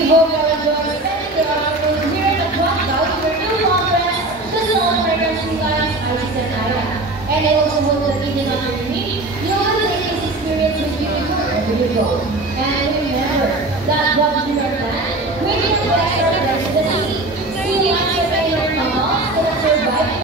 We hope you enjoy spending your afternoon here at Walkout, your new conference, the Small Pregnancy Lives, Isis and Aya. And I also hope that even after you meet, you will take this experience with you before you go. And remember that what you are